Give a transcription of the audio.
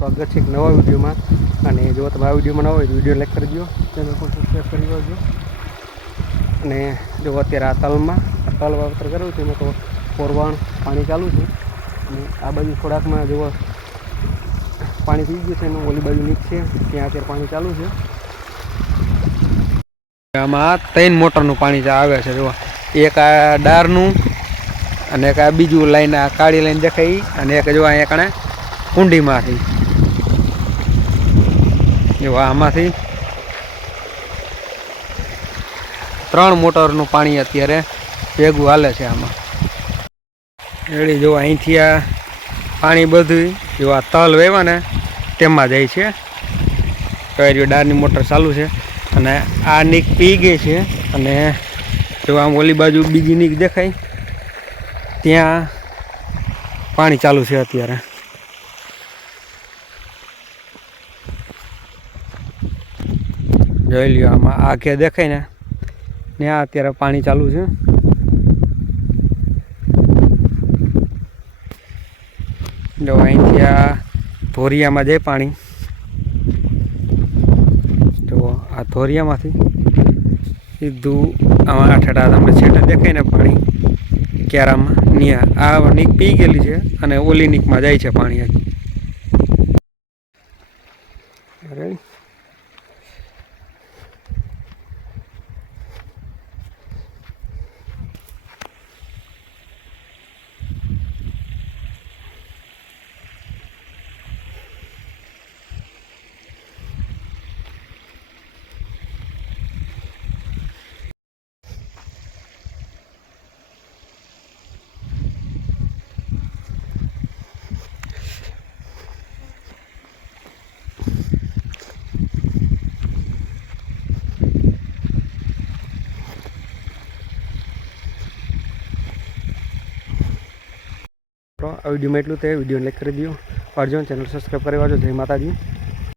સ્વાગત છે એક નવા વિડીયોમાં. અને જો તમે આ વિડીયોમાં ન હોય તો વીડિયો લાઈક કરી દો ચેનલ પણ સબસ્ક્રાઈબ કરી દેજો. અને જો અત્યારે આ તલમાં તલ વાવતર કર્યું છે, એમાં તો કોરવાણ પાણી ચાલુ છે. અને આ બાજુ થોડાકમાં જો પાણી પી ગયું છે, એનું ઓલી બાજુ નીચ છે, ત્યાં અત્યારે પાણી ચાલુ છે. આમાં ત્રણ મોટરનું પાણી આવે છે, જો એક આ ડારનું અને એક આ બીજું લાઈન આ કાળી લાઈન દેખાઈ અને એક જો અહીંયા કણે કુંડીમાંથી. જો આમાંથી ત્રણ મોટરનું પાણી અત્યારે ભેગું હાલે છે આમાં. એડી જો અહીંથી આ પાણી બધું, જો આ તલ વહેવા ને તેમાં જાય છે. કઈ રહ્યો ડારની મોટર ચાલુ છે અને આ નીક પી ગઈ છે અને જો આમ ઓલી બાજુ બીજી નીક દેખાય, ત્યાં પાણી ચાલુ છે અત્યારે. જોઈ લ્યો, આમાં આ કે દેખાય ને ત્યાં અત્યારે પાણી ચાલુ છે. જો અહીંથી આ ધોરિયામાં જાય પાણી. જો આ ધોરિયામાંથી સીધું આમાં આઠડા તમને છેટે દેખાય ને પાણી. ક્યારામાં નિયા આ નીક પી ગયેલી છે અને ઓલી નીકમાં જાય છે પાણી. આ વિડીયોમાં એટલું તે વીડિયો લાઈક કરી દો અર્જુન ચેનલ સબસ્ક્રાઈબ કરી વાજો જય માતાજી.